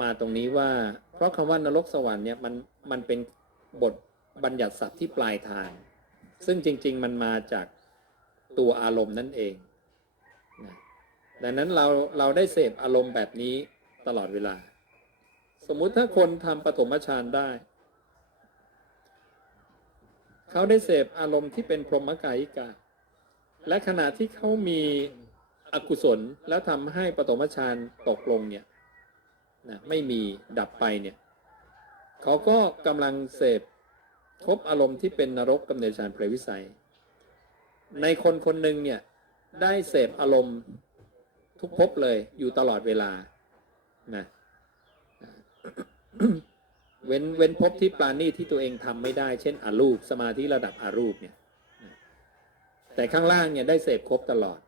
มาตรงนี้ว่า เพราะคำว่านรกสวรรค์เนี่ยมันมันเป็นบทบัญญัติศัพท์ที่ปลายทาง ซึ่งจริง ๆ มันมาจากตัวอารมณ์นั่นเองนะดังนั้นเราเราได้เสพอารมณ์แบบนี้ตลอดเวลา สมมุติถ้าคนทำปฐมฌานได้ เขาได้เสพอารมณ์ที่เป็นพรหมกายิกา และขณะที่เขามีอกุศลแล้วทำให้ปฐมฌานตกลงเนี่ย นะไม่มีดับไปเนี่ยเขาก็กำลังเสพพบอารมณ์ที่เป็นนรกกำเนิดฌานเปรวิสัย ในคนคนหนึ่งเนี่ยได้เสพอารมณ์ทุกภพเลยอยู่ตลอดเวลานะเว้นเว้นภพที่ปราณีที่ตัวเองทำไม่ได้ เช่นอารูป สมาธิระดับอารูปเนี่ยแต่ข้างล่างเนี่ยได้เสพครบตลอด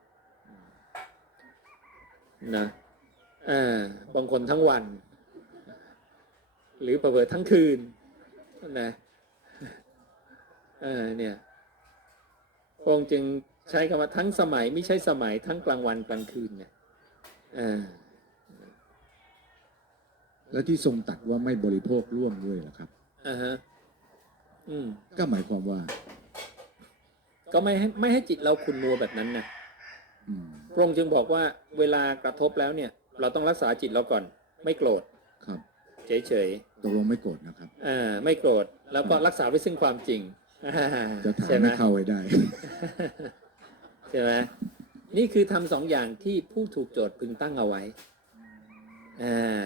นะ อ่าบางคนทั้งวัน หรือเผลอๆทั้งคืนนะเออเนี่ยพระองค์จึงใช้คำว่าทั้งสมัยไม่ใช่สมัยทั้งกลางวันกลางคืนเนี่ยอ่าแล้วที่ทรงตัดว่าไม่บริโภคร่วมด้วยเหรอครับอ่าฮะอืม ก็หมายความว่า ก็ไม่ให้ไม่ให้จิตเราขุนมัวแบบนั้นนะอืม พระองค์จึงบอกว่าเวลากระทบแล้วเนี่ย เราต้องรักษาจิตเราก่อน ไม่โกรธครับเฉยตกลงไม่โกรธนะครับๆอ่าไม่โกรธแล้วก็รักษาไว้ซึ่งความจริงอ่าจะถามใช่ไหมให้เข้าไว้ได้ใช่ไหมนี่คือทำสองอย่างที่ผู้ถูกโจทย์พึงตั้งเอาไว้อ่า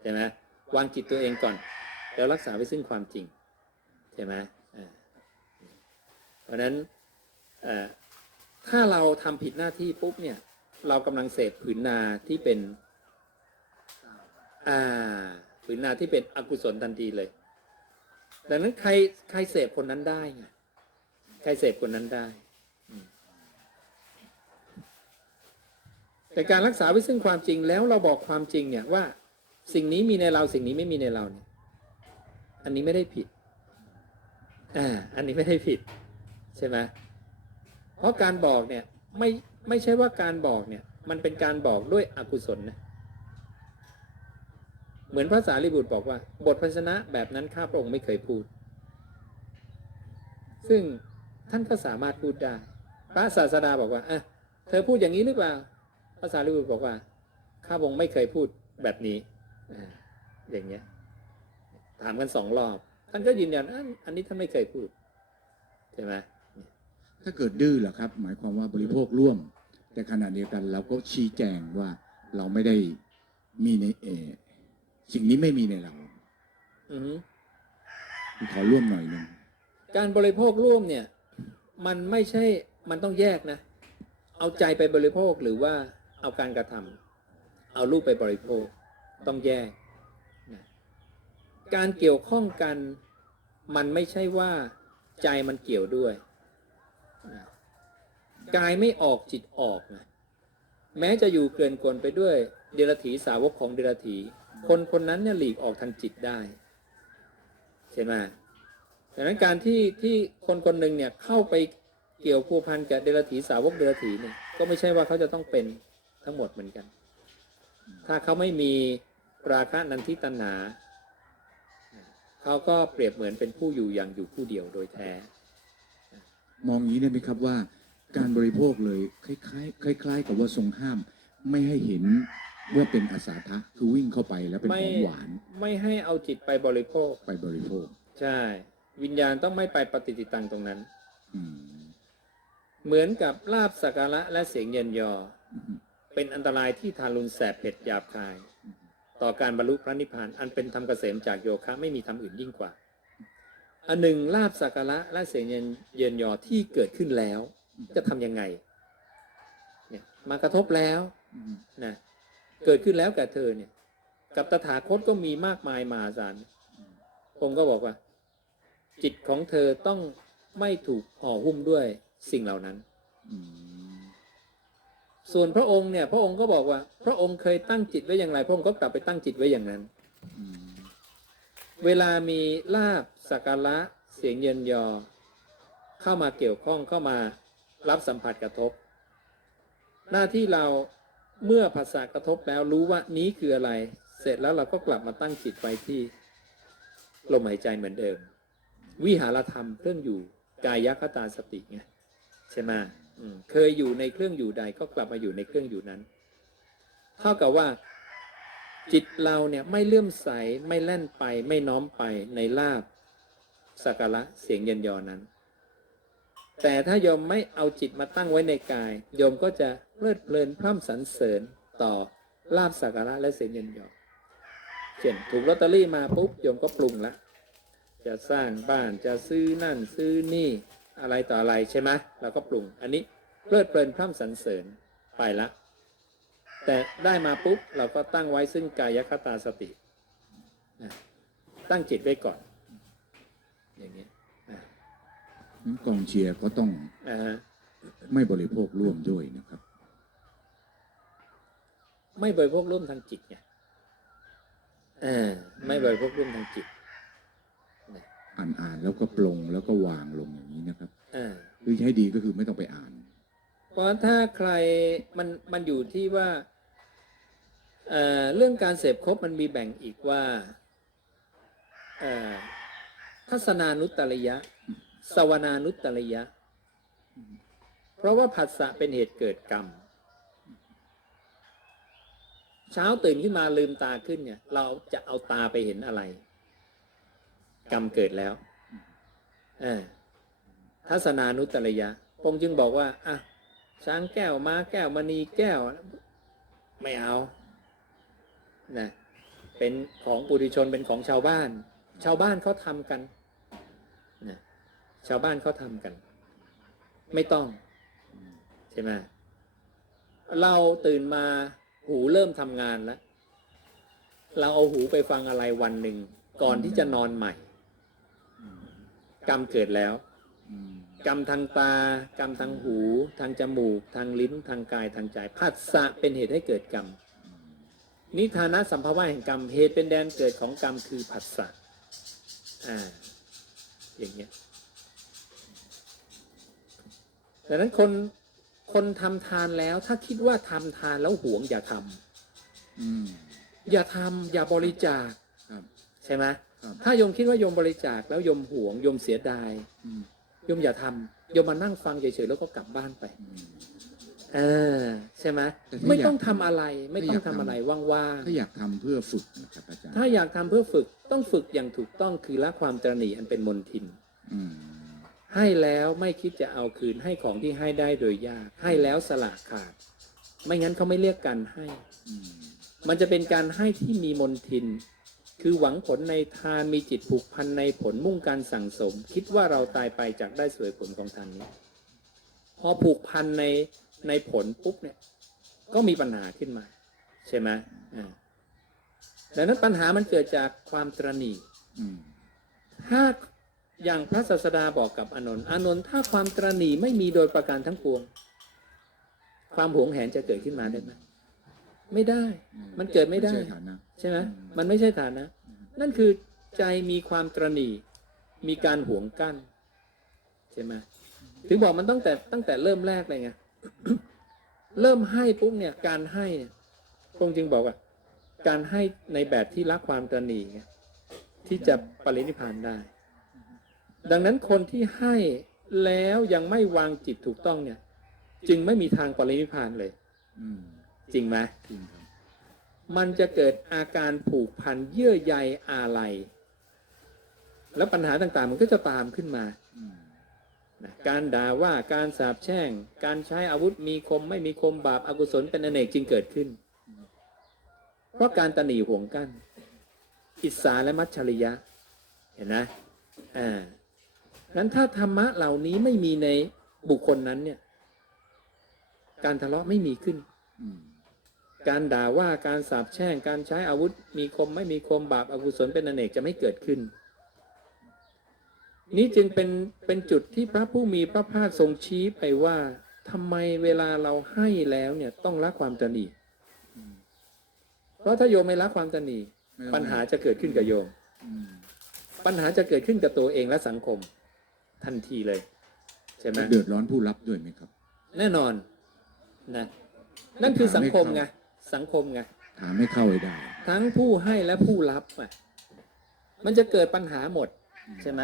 ใช่ไหมวางจิตตัวเองก่อน แล้วรักษาไว้ซึ่งความจริงใช่ไหมอ่าเพราะฉะนั้นเอ่อถ้าเราทำผิดหน้าที่ปุ๊บเนี่ย เรากำลังเสพผืนนาที่เป็น อ่าผืนนาที่เป็นอกุศลทันทีเลย ดังนั้นใครใครเสพคนนั้นได้ไงใครเสพคนนั้นได้ แต่การรักษาไว้ซึ่งความจริงแล้วเราบอกความจริงเนี่ยว่าสิ่งนี้มีในเราสิ่งนี้ไม่มีในเราเนี่ย อันนี้ไม่ได้ผิด อ่า อันนี้ไม่ได้ผิด ใช่ไหมเพราะการบอกเนี่ย ไม่ไม่ใช่ว่าการบอกเนี่ย มันเป็นการบอกด้วยอกุศลนะ เหมือนพระสารีบุตรบอกว่า บทพันชนะแบบนั้นข้าพระองค์ไม่เคยพูด ซึ่งท่านก็สามารถพูดได้ พระศาสดาบอกว่าอะเธอพูดอย่างนี้หรือเปล่าพระสารีบุตรบอกว่า ข้าพระองค์ไม่เคยพูดแบบนี้อย่างเงี้ย ถามกันสองรอบ ท่านก็ยืนยันอะอันนี้ท่านไม่เคยพูดใช่ไหมถ้าเกิดดื้อเหรอครับ หมายความว่าบริโภคร่วม แต่ขณะเดียวกันเราก็ชี้แจงว่าเราไม่ได้มีในเออ สิ่งนี้ไม่มีในเราอือฮึขอร่วมหน่อยหนึ่งการบริโภคร่วมเนี่ย มันไม่ใช่มันต้องแยกนะ เอาใจไปบริโภคหรือว่าเอาการกระทำเอารูปไปบริโภคต้องแยกนะการเกี่ยวข้องกัน มันไม่ใช่ว่าใจมันเกี่ยวด้วยนะกายไม่ออกจิตออกนะแม้จะอยู่เกลื่อนกลนไปด้วย เดรัจฉีสาวกของเดรัจฉี คนคนนั้นเนี่ยหลีกออกทางจิตได้ใช่ไหมดังนั้นการที่ที่คนคนหนึ่งเนี่ยเข้าไปเกี่ยวพัวพันกับเดรัจฉีสาวกเดรัจฉีเนี่ยก็ไม่ใช่ว่าเขาจะต้องเป็นทั้งหมดเหมือนกัน ถ้าเขาไม่มีราคะนันทิตัณหาเขาก็เปรียบเหมือนเป็นผู้อยู่อย่างอยู่ผู้เดียวโดยแท้ มองอย่างนี้ได้ไหมครับว่าการบริโภคเลยคล้ายๆคล้าย ๆ กับว่าทรงห้ามไม่ให้เห็น ว่าเป็นอาสาทะคือวิ่งเข้าไปแล้วเป็นไม่ของหวานไม่ให้เอาจิตไปบริโภค ไปบริโภค ใช่ วิญญาณต้องไม่ไปปฏิติตังตรงนั้น อืมเหมือนกับลาบสักการะและเสียงเยินยอ อืมเป็นอันตรายที่ทารุณแสบเผ็ดหยาบคาย ต่อการบรรลุพระนิพพานอันเป็นธรรมเกษมจากโยคะไม่มีธรรมอื่นยิ่งกว่า อันหนึ่งลาบสักการะและเสียงเยินเยินยอที่เกิดขึ้นแล้ว จะทำยังไงเนี่ยมากระทบแล้วอืมนะ เกิดขึ้นแล้วแก่เธอเนี่ย กับตถาคตก็มีมากมายมหาศาลองค์ก็บอกว่า จิตของเธอต้องไม่ถูกห่อหุ้มด้วยสิ่งเหล่านั้นส่วนพระองค์เนี่ย พระองค์ก็บอกว่า พระองค์เคยตั้งจิตไว้อย่างไร พระองค์ก็กลับไปตั้งจิตไว้อย่างนั้นเวลามีลาบสักการะเสียงเยินยอ เข้ามาเกี่ยวข้องเข้ามารับสัมผัสกระทบ หน้าที่เรา เมื่อภาษากระทบแล้วรู้ว่านี้คืออะไร เสร็จแล้วเราก็กลับมาตั้งจิตไว้ที่ลมหายใจเหมือนเดิม วิหารธรรมเครื่องอยู่กายคตาสติไงใช่ไหมมเคยอยู่ในเครื่องอยู่ใดก็กลับมาอยู่ในเครื่องอยู่นั้น เท่ากับว่าจิตเราเนี่ยไม่เลื่อมใสไม่แล่นไปไม่น้อมไปในลาบสักการะเสียงเย็นยอนั้น แต่ถ้าโยมไม่เอาจิตมาตั้งไว้ในกาย โยมก็จะเพลิดเพลินพร่ำสรรเสริญต่อลาบสักการะและเสียงเย็นยอเช่นถูกลอตเตอรี่มาปุ๊บโยมก็ปรุงละ จะสร้างบ้านจะซื้อนั่นซื้อนี่อะไรต่ออะไรใช่ไหมเราก็ปรุง อันนี้เพลิดเพลินพร่ำสรรเสริญไปละ แต่ได้มาปุ๊บเราก็ตั้งไว้ซึ่งกายคตาสติ ตั้งจิตไว้ก่อน อย่างนี้ กองเชียร์ก็ต้องอ่าฮะไม่บริโภคร่วมด้วยนะครับ ไม่บริโภคร่วมทางจิตไงเออไม่บริโภคร่วมทางจิตนะอ่านอ่านแล้วก็ปลงแล้วก็วางลงอย่างนี้นะครับอ่าหรือให้ดีก็คือไม่ต้องไปอ่าน เพราะถ้าใครมันมันอยู่ที่ว่าเอ่อเรื่องการเสพครบมันมีแบ่งอีกว่าเอ่อทัศนานุตตริยะ สวนานุตตริยะ เพราะว่าผัสสะเป็นเหตุเกิดกรรม เช้าตื่นขึ้นมาลืมตาขึ้นเนี่ย เราจะเอาตาไปเห็นอะไร กรรมเกิดแล้วเออทัศนานุตตริยะพงจึงบอกว่าอะช้างแก้วม้าแก้วมณีแก้ว ไม่เอานะเป็นของปุถุชนเป็นของชาวบ้าน ชาวบ้านเขาทำกัน ชาวบ้านเขาทำกัน ไม่ต้อง ใช่ไหมเราตื่นมาหูเริ่มทำงานแล้ว เราเอาหูไปฟังอะไรวันหนึ่ง ก่อนที่จะนอนใหม่ กรรมเกิดแล้ว กรรมทางตา กรรมทางหู ทางจมูก ทางลิ้น ทางกาย ทางใจผัสสะเป็นเหตุให้เกิดกรรม นิทานะสัมภาวะแห่งกรรม เหตุเป็นแดนเกิดของกรรมคือผัสสะ อ่า อย่างเงี้ย ดังนั้นคนคนทำทานแล้ว ถ้าคิดว่าทำทานแล้วหวงอย่าทำอืมอย่าทำอย่าบริจาคครับใช่ไหมครับถ้าโยมคิดว่าโยมบริจาคแล้วโยมหวงโยมเสียดายอืมโยมอย่าทำโยมมานั่งฟังเฉยๆแล้วก็กลับบ้านไปอืมเออใช่ไหมแต่ถ้าไม่อยากต้องทำอะไร ไม่ต้องถ้าอยากทำทำอะไรว่างถ้าอยากทำเพื่อฝึกนะครับอาจารย์ๆถ้าอยากทำเพื่อฝึกต้องฝึกอย่างถูกต้องคือละความตระหนี่อันเป็นมนทิน อืม ให้แล้วไม่คิดจะเอาคืนให้ของที่ให้ได้โดยยาก ให้แล้วสละขาด ไม่งั้นเขาไม่เรียกการให้ มันจะเป็นการให้ที่มีมนทิน คือหวังผลในทานมีจิตผูกพันในผลมุ่งการสั่งสม คิดว่าเราตายไปจากได้สวยผลของทานนี้ พอผูกพันในในผลปุ๊บเนี่ย ก็มีปัญหาขึ้นมา ใช่ไหมอ่าดังนั้นปัญหามันเกิดจากความตระหนี่อืมถ้า อย่างพระศาสดาบอกกับอานนท์อานนท์ถ้าความตระหนี่ไม่มีโดยประการทั้งปวง ความหวงแหนจะเกิดขึ้นมาได้ไหมไม่ได้ มันเกิดไม่ได้ ใช่ฐานะใช่ไหมอืมมันไม่ใช่ฐานะ นั่นคือใจมีความตระหนี่มีการหวงกั้นใช่ไหมถึงบอกมันตั้งแต่ตั้งแต่เริ่มแรกเลยไงเริ่มให้ปุ๊บเนี่ย การให้เนี่ยพระองค์จึงบอกว่า การให้ในแบบที่ละความตระหนี่ไงที่จะปรินิพพานได้ ดังนั้นคนที่ให้แล้วยังไม่วางจิตถูกต้องเนี่ย จึงไม่มีทางปรินิพพานเลยอืมจริงไหมจริงครับ มันจะเกิดอาการผูกพันเยื่อใยอาลัยแล้วปัญหาต่างๆ มันก็จะตามขึ้นมาอืมนะการด่าว่าการสาบแช่ง การใช้อาวุธมีคมไม่มีคมบาปอากุศลเป็นอเนกจึงเกิดขึ้น เพราะการตะหนีห่วงกั้นอิสาและมัชชริยะ เห็นนะอ่า นั้นถ้าธรรมะเหล่านี้ไม่มีในบุคคลนั้นเนี่ย การทะเลาะไม่มีขึ้น การด่าว่าการสาบแช่ง การใช้อาวุธ มีคมไม่มีคมบาปอากุศลเป็นอเนกจะไม่เกิดขึ้น นี้จึงเป็นเป็นจุดที่พระผู้มีพระภาคทรงชี้ไปว่าทำไมเวลาเราให้แล้วเนี่ยต้องละความตระหนีเพราะถ้าโยมไม่ละความตระหนีปัญหาจะเกิดขึ้นกับโยมมปัญหาจะเกิดขึ้นกับตัวเองและสังคม ทันทีเลย ใช่ไหมจะเดือดร้อนผู้รับด้วยไหมครับ แน่นอนนะนั่นคือสังคมไงสังคมไงถามให้เข้าให้ได้ถทั้งผู้ให้และผู้รับอะมันจะเกิดปัญหาหมดใช่ไหม